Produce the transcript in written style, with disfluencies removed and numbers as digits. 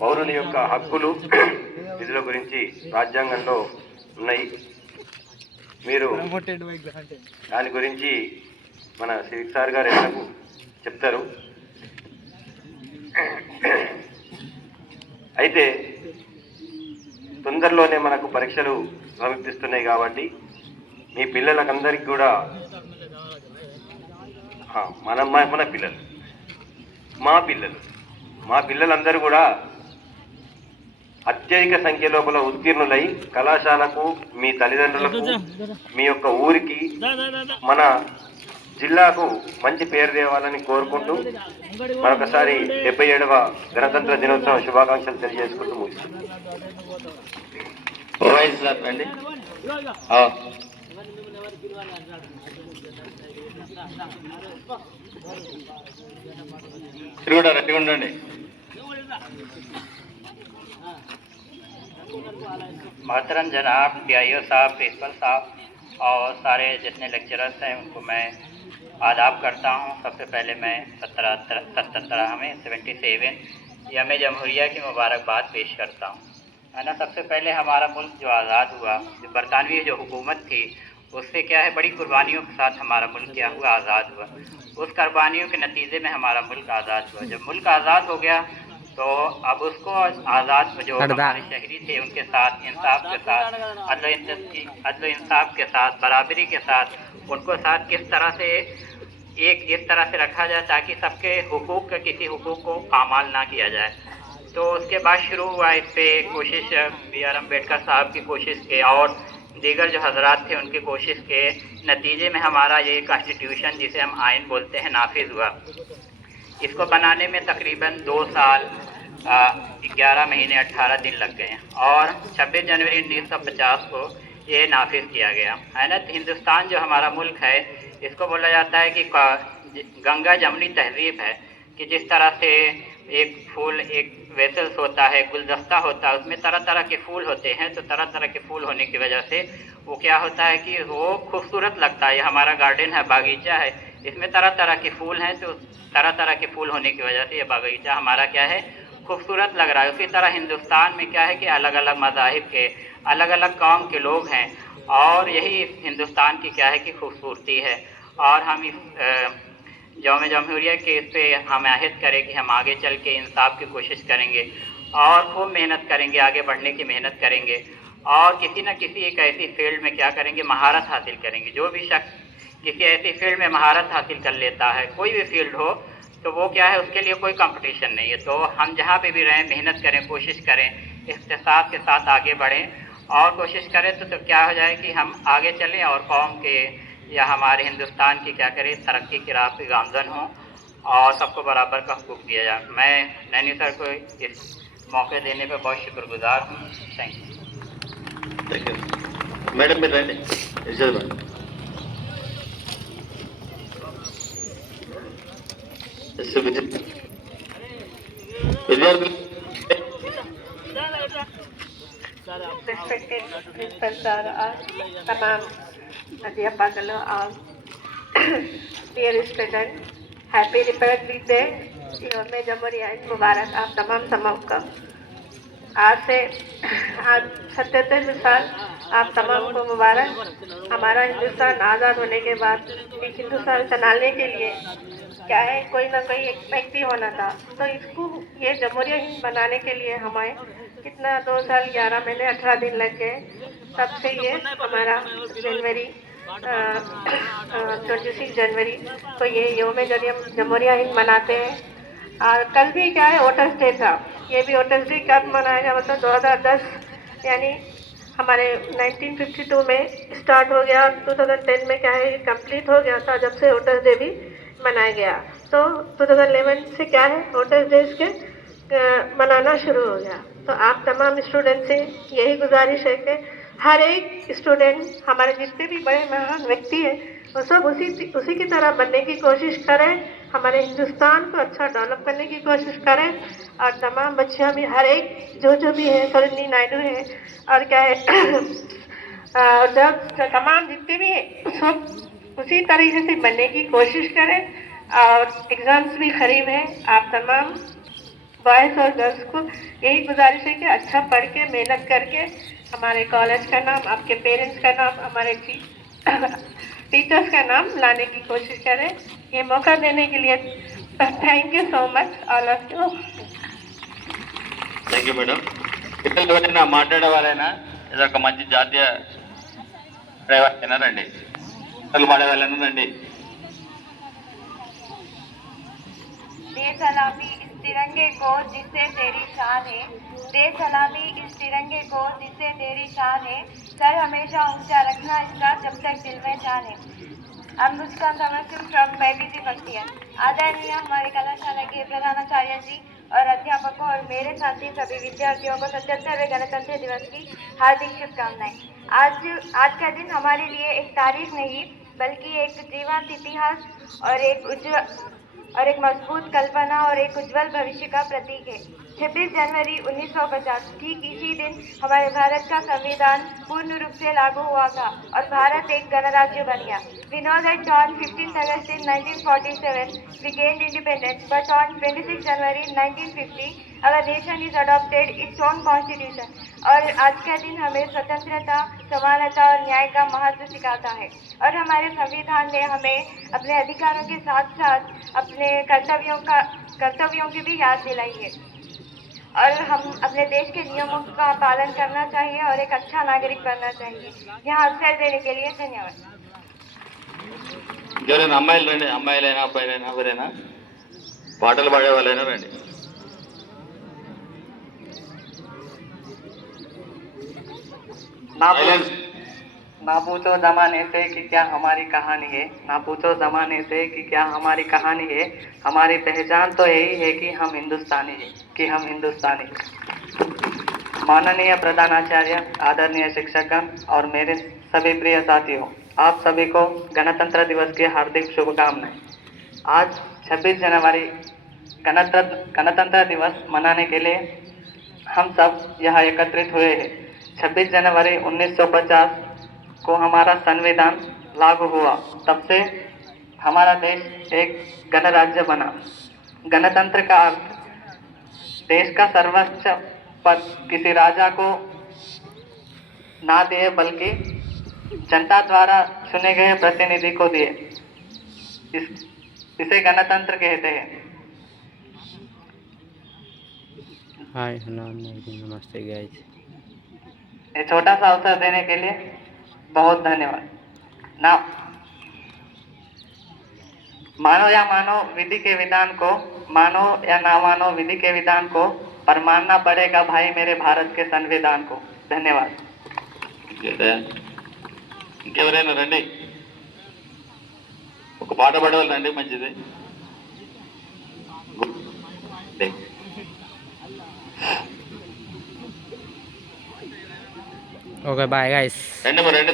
పౌరుల యొక్క హక్కులు విధుల గురించి రాజ్యాంగంలో ఉన్నాయి. మీరు దాని గురించి మన సివిక్ సార్ గారు ఎలాగూ చెప్తారు. అయితే తొందరలోనే మనకు పరీక్షలు సమీపిస్తున్నాయి కాబట్టి మీ పిల్లలకందరికీ కూడా మన పిల్లలు మా పిల్లలందరూ కూడా అత్యధిక సంఖ్య లోపల ఉత్తీర్ణులై కళాశాలకు, మీ తల్లిదండ్రులకు, మీ యొక్క ఊరికి, మన జిల్లాకు మంచి పేరు తేవాలని కోరుకుంటూ మరొకసారి 77వ గణతంత్ర దినోత్సవ శుభాకాంక్షలు తెలియజేసుకుంటూ ముగిస్తున్నాను. मोहतरम जनाब DIO साहब, प्रिंसिपल साहब और सारे जितने लेक्चरर्स हैं उनको मैं आदाब करता हूं। सबसे पहले मैं 77 यम जमहूरिया की मुबारकबाद पेश करता हूं, है ना। सबसे पहले हमारा मुल्क जो आज़ाद हुआ, जो बरतानवी जो हुकूमत थी उससे क्या है बड़ी कुर्बानियों के साथ हमारा मुल्क क्या हुआ, आज़ाद हुआ। उस कुर्बानियों के नतीजे में हमारा मुल्क आज़ाद हुआ। जब मुल्क आज़ाद हो गया तो अब उसको आज़ाद जो हमारे शहरी थे उनके साथ इंसाफ के साथ, अदल इंसाफ के साथ, बराबरी के साथ उनको साथ किस तरह से इस तरह से रखा जाए ताकि सबके हुकूक का किसी हुकूक को पामाल ना किया जाए। तो उसके बाद शुरू हुआ इस पर कोशिश, BR अम्बेडकर साहब की कोशिश के और दीगर जो हजरात थे उनकी कोशिश के नतीजे में हमारा ये कॉन्स्टिट्यूशन जिसे हम आइन बोलते हैं नाफिज हुआ। इसको बनाने में तकरीबन 2 साल 11 महीने 18 दिन लग गए और 26 जनवरी 1950 को ये नाफिज किया गया, है ना। हिंदुस्तान जो हमारा मुल्क है इसको बोला जाता है कि गंगा जमुनी तहजीब है, कि जिस तरह से एक फूल एक वेसल्स होता है, गुलदस्ता होता है, उसमें तरह तरह के फूल होते हैं। तो तरह तरह के फूल होने की वजह से वो क्या होता है कि वो खूबसूरत लगता है। ये हमारा गार्डन है, बागीचा है, इसमें तरह तरह के फूल हैं। तो तरह तरह के फूल होने की वजह से ये बागीचा हमारा क्या है खूबसूरत लग रहा है। उसी तरह हिंदुस्तान में क्या है कि अलग अलग मज़ाहिब के, अलग अलग कौम के लोग हैं और यही हिंदुस्तान की क्या है कि खूबसूरती है। और हम इस यौम जमहूरिया के इस पर हम अहद करें कि हम आगे चल के इंसाफ की कोशिश करेंगे और खूब मेहनत करेंगे, आगे बढ़ने की मेहनत करेंगे और किसी न किसी एक ऐसी फील्ड में क्या करेंगे, महारत हासिल करेंगे। जो भी शख्स किसी ऐसी फील्ड में महारत हासिल कर लेता है, कोई भी फील्ड हो, तो वो क्या है उसके लिए कोई कंपटीशन नहीं है। तो हम जहाँ पे भी रहें मेहनत करें, कोशिश करें, इख्तिसास के साथ आगे बढ़ें और कोशिश करें तो क्या हो जाए कि हम आगे चलें और कौम के या हमारे हिंदुस्तान की क्या करें तरक्की की राह पे गामजन हों और सबको बराबर का हुकूक दिया जाए। मैं नैनी सर को इस मौके देने पर बहुत शुक्रगुजार हूँ। Thank you madam. Respected Principal Sir, तमाम अध्यापकों और dear student, happy Republic day, यौम जमहूरिया मुबारक आप तमाम का। आज से 77 साल आप तमाम को मुबारक। हमारा हिंदुस्तान आज़ाद होने के बाद एक हिंदुस्तान चलाने के लिए क्या है कोई ना कोई एक व्यक्ति होना था। तो इसको ये जमहूरिया हिंद बनाने के लिए हमें कितना 2 साल 11 महीने 18 दिन लग गए। तब से ये हमारा 26 जनवरी को ये यौम जमहूरिया हिंद मनाते हैं। और कल भी क्या है वोटर्स डे था। ये भी वोटर्स डे कब मनाया गया मतलब 2010 यानी हमारे 1952 में स्टार्ट हो गया, 2010 में क्या है कंप्लीट हो गया था जब से वोटर्स डे भी मनाया गया। तो 2011 से क्या है वोटर्स डे के मनाना शुरू हो गया। तो आप तमाम स्टूडेंट से यही गुजारिश है कि हर एक स्टूडेंट हमारे जितने भी बड़े महान व्यक्ति हैं वो सब उसी की तरह बनने की कोशिश करें, हमारे हिंदुस्तान को अच्छा डेवलप करने की कोशिश करें। और तमाम बच्चियाँ भी हर एक जो भी है, सरोजिनी नायडू है और क्या है जब तमाम जितने भी हैं सब उसी तरीके से बनने की कोशिश करें। और एग्ज़ाम्स भी करीब हैं, आप तमाम बॉयज़ और गर्ल्स को यही गुजारिश है कि अच्छा पढ़ के मेहनत करके हमारे कॉलेज का नाम, आपके पेरेंट्स का नाम, हमारे टीचर्स का नाम लाने की कोशिश करें। ये मौका देने के लिए thank you so much all of you. Thank you madam. పిల్లలు ఎవరైనా మాట్లాడే వాళ్ళైనా ఇదొక మంచి జాతీయ డ్రైవర్ రండి, పిల్లలు పాడే వాళ్ళైనా రండి. दे सलामी इस तिरंगे को जिससे तेरी शान है, दे सलामी इस तिरंगे को जिससे तेरी शान है, सर हमेशा ऊंचा रखना इसका जब तक दिल में जान है। I'm Muskan Tamassum from PPC first year. आदरणीय हमारे कलाशाला के प्रधानाचार्य जी और अध्यापकों और मेरे साथी सभी विद्यार्थियों को 77वें गणतंत्र दिवस की हार्दिक शुभकामनाएं। आज का दिन हमारे लिए एक तारीख नहीं बल्कि एक जीवंत इतिहास और एक मजबूत कल्पना और एक उज्जवल भविष्य का प्रतीक है। 26 जनवरी 1950 ठीक इसी दिन हमारे भारत का संविधान पूर्ण रूप से लागू हुआ था और भारत एक गणराज्य बन गया। We know that on 15th August in 1947 we gained independence, but on 26 January 1950 our nation is adopted its own constitution। और आज का दिन हमें स्वतंत्रता, समानता और न्याय का महत्व सिखाता है और हमारे संविधान ने हमें अपने अधिकारों के साथ साथ अपने कर्तव्यों की भी याद दिलाई है और हम अपने देश के नियमों का पालन करना चाहिए और एक अच्छा नागरिक बनना चाहिए। यहाँ अवसर देने के लिए धन्यवाद। ఎవరైనా అమ్మాయిలు రండి, అమ్మాయిలైనా అబ్బాయిలైనా ఎవరైనా పాటలు పాడే వాళ్ళైనా రండి. ना पूछो जमाने से कि क्या हमारी कहानी है, ना पूछो जमाने से कि क्या हमारी कहानी है, हमारी पहचान तो यही है कि हम हिंदुस्तानी हैं, कि हम हिंदुस्तानी। माननीय प्रधानाचार्य, आदरणीय शिक्षकगण और मेरे सभी प्रिय साथियों, आप सभी को गणतंत्र दिवस की हार्दिक शुभकामनाएं। आज 26 जनवरी गणतंत्र दिवस मनाने के लिए हम सब यहाँ एकत्रित हुए हैं। 26 जनवरी 1950 को हमारा संविधान लागू हुआ, तब से हमारा देश एक गणराज्य बना। गणतंत्र का अर्थ देश का सर्वोच्च पद किसी राजा को ना दिए बल्कि जनता द्वारा चुने गए प्रतिनिधि को दिए। इसे गणतंत्र कहते हैं। हाय हेलो नमस्ते गाइस। ये छोटा सा अवसर देने के लिए बहुत धन्यवाद। ना मानो या मानो विधि के विधान को, मानो या ना मानो विधि के विधान को, पर मानना पड़ेगा भाई मेरे भारत के संविधान को। धन्यवाद। ఇంకెవరైనా రండి, ఒక పాట పాడేవాళ్ళు రండి, మంచిది. Okay bye guys. రండి మరి రండి.